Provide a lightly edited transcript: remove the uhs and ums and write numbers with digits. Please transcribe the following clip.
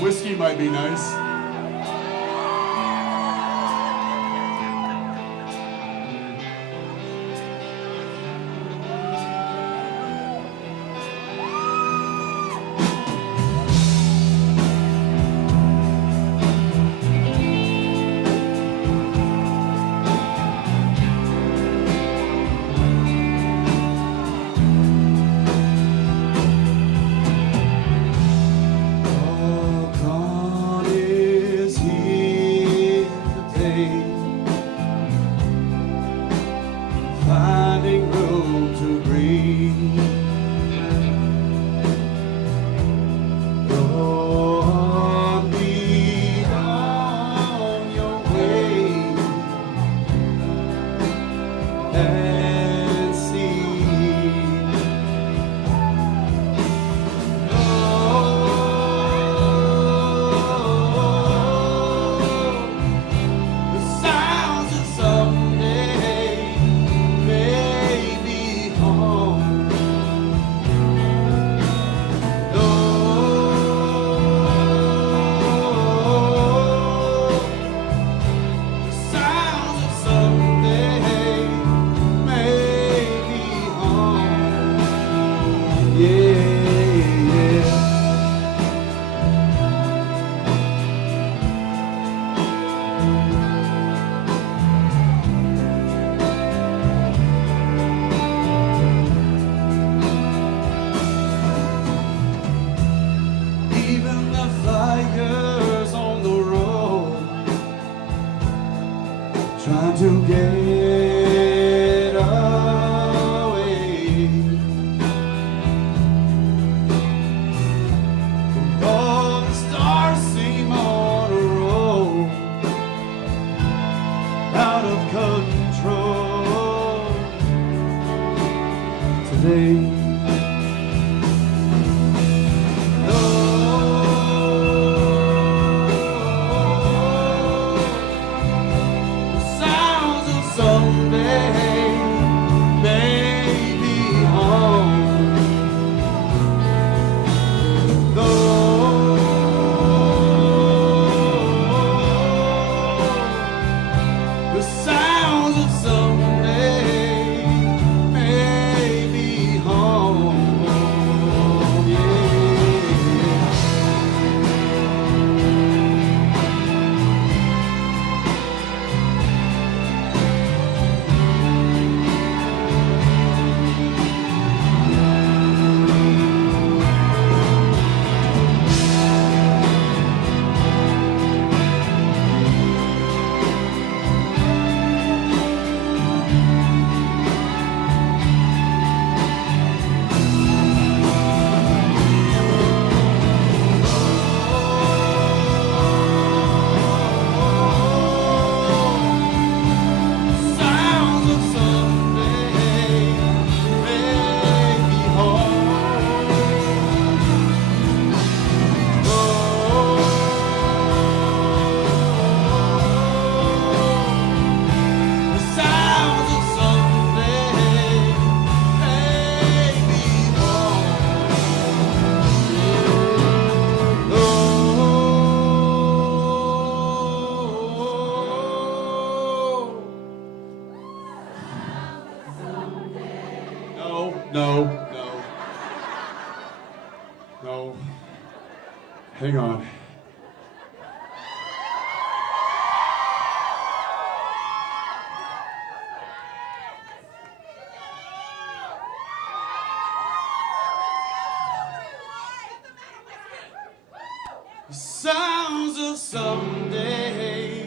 Whiskey might be nice. Finding room to breathe. Lord, be on your way and see. Oh, the sounds of someday may be home. Oh, the sounds of someday may be home. Yeah, yeah. Even the flyers on the road trying to get away. And all the stars seem on a roll, out of control today. Someday, maybe home. Though the sounds of someday may be home. Yeah. Sounds of someday may be home. Oh, the sounds of someday may be home. No. No. Hang on. Sounds of someday